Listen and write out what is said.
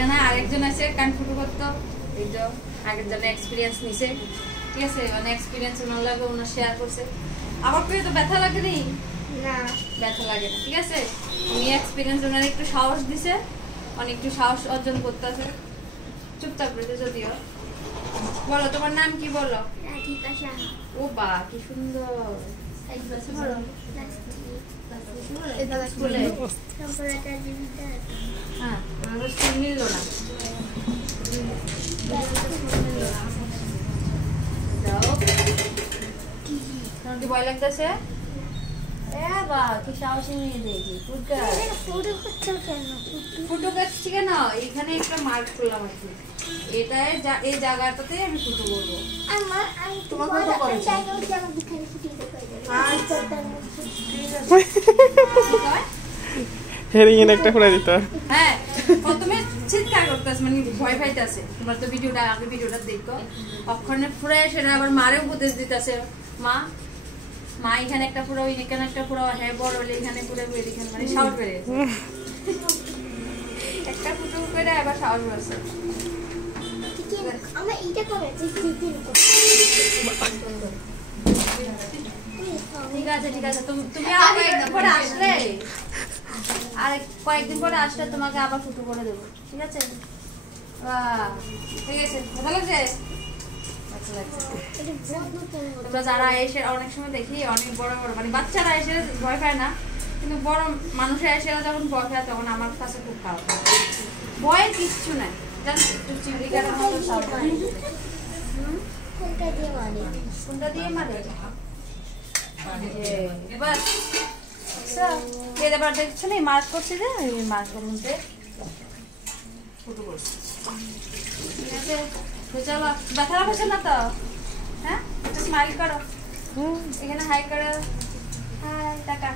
এখানে আরেকজন আছে কান ফুটো করতো, এই যে আগের জন্য এক্সপিরিয়েন্স নিছে, ঠিক আছে, মানে এক্সপিরিয়েন্স ওনার লাগে ওনার শেয়ার করছে। আমার পেয়ে তো ব্যথা লাগে নি, না ব্যথা লাগে না, ঠিক আছে। উনি এক্সপিরিয়েন্স ওনার একটু সাহস দিছে, অনেক একটু সাহস অর্জন করতেছে। চুপচাপ রয়েছে যদিও। বলো তোমার নাম কি বলো? রাধিকা সাহা। ও বা কি সুন্দর। স্কুলে হ্যাঁ আমার স্কুল মিললো না। তোমার কি ভয় লাগতেছে? কি সাহসী মেয়ে দেখি। ফুটো কাটছি কেন? এখানে একটা মার্ক করলাম আর কি, এটাই এই জায়গাটাতে আমি ফুটো করবো। হেরিং একটা করে দিত। হ্যাঁ প্রথমে চিৎকার করতেছে, মানে ভয় পাইতেছে। তোমার তো ভিডিওটা আগে ভিডিওটা দেখো, অক্ষণে ফুরে সেটা আবার মারে উপদেশ দিতেছে, মা মা এখানে একটা পুরো, এখানে একটা পুরো, হ্যাঁ বড় হলে এখানে পুরো, এখানে মানে সাহস বেড়ে গেছে। একটা ফুটো করে আবার সাহস বাড়ছে। ঠিক আছে ঠিক আছে, তুমি আর কয়েকদিন পরে আসলে, আর কয়েকদিন পরে আসলে তোমাকে আবার ফুটো করে দেবো, ঠিক আছে? ঠিক আছে, ভালো লাগছে? তোমরা যারা এসে অনেক সময় দেখি অনেক বড় বড় মানে বাচ্চারা এসে ভয় পায় না, কিন্তু বড় মানুষের এসে যখন ভয় পায় তখন আমার কাছে খুব খারাপ লাগে। ভয়ের কিচ্ছু নাই, কোনটা দিয়ে মারে এবার দেখছো না মার্ক করছে যে মার্কের মধ্যে ফুটো করছে, ঠিক আছে? চলো, ব্যথা লাগছে না তো? হ্যাঁ, স্মাইল করো, এখানে হাই করো, হাই টাটা।